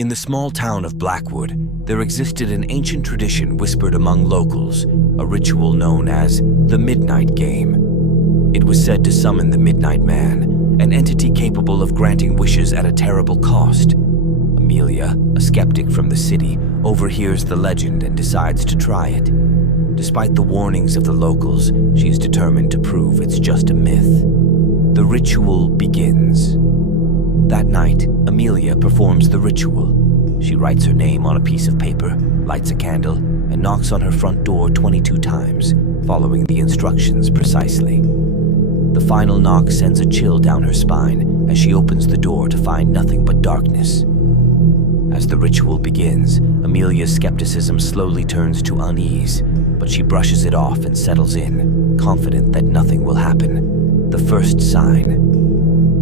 In the small town of Blackwood, there existed an ancient tradition whispered among locals, a ritual known as the Midnight Game. It was said to summon the Midnight Man, an entity capable of granting wishes at a terrible cost. Amelia, a skeptic from the city, overhears the legend and decides to try it. Despite the warnings of the locals, she is determined to prove it's just a myth. The ritual begins. That night, Amelia performs the ritual. She writes her name on a piece of paper, lights a candle, and knocks on her front door 22 times, following the instructions precisely. The final knock sends a chill down her spine as she opens the door to find nothing but darkness. As the ritual begins, Amelia's skepticism slowly turns to unease, but she brushes it off and settles in, confident that nothing will happen. The first sign.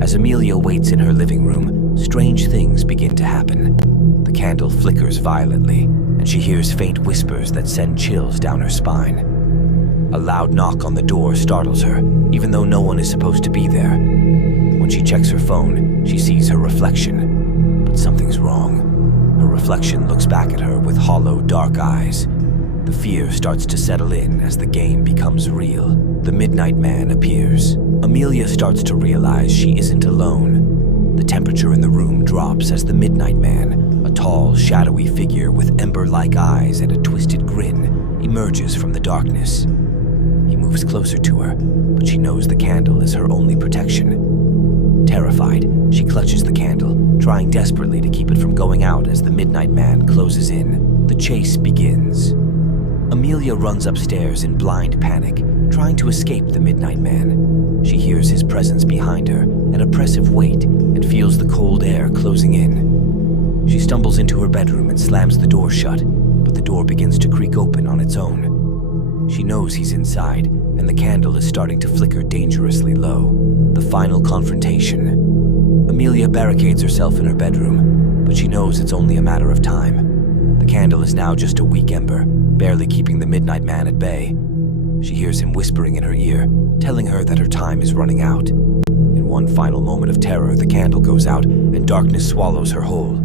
As Amelia waits in her living room, strange things begin to happen. The candle flickers violently, and she hears faint whispers that send chills down her spine. A loud knock on the door startles her, even though no one is supposed to be there. When she checks her phone, she sees her reflection, but something's wrong. Her reflection looks back at her with hollow, dark eyes. The fear starts to settle in as the game becomes real. The Midnight Man appears. Amelia starts to realize she isn't alone. The temperature in the room drops as the Midnight Man, a tall, shadowy figure with ember-like eyes and a twisted grin, emerges from the darkness. He moves closer to her, but she knows the candle is her only protection. Terrified, she clutches the candle, trying desperately to keep it from going out as the Midnight Man closes in. The chase begins. Amelia runs upstairs in blind panic, trying to escape the Midnight Man. She hears his presence behind her, an oppressive weight, and feels the cold air closing in. She stumbles into her bedroom and slams the door shut, but the door begins to creak open on its own. She knows he's inside, and the candle is starting to flicker dangerously low. The final confrontation. Amelia barricades herself in her bedroom, but she knows it's only a matter of time. The candle is now just a weak ember, barely keeping the Midnight Man at bay. She hears him whispering in her ear, telling her that her time is running out. In one final moment of terror, the candle goes out and darkness swallows her whole.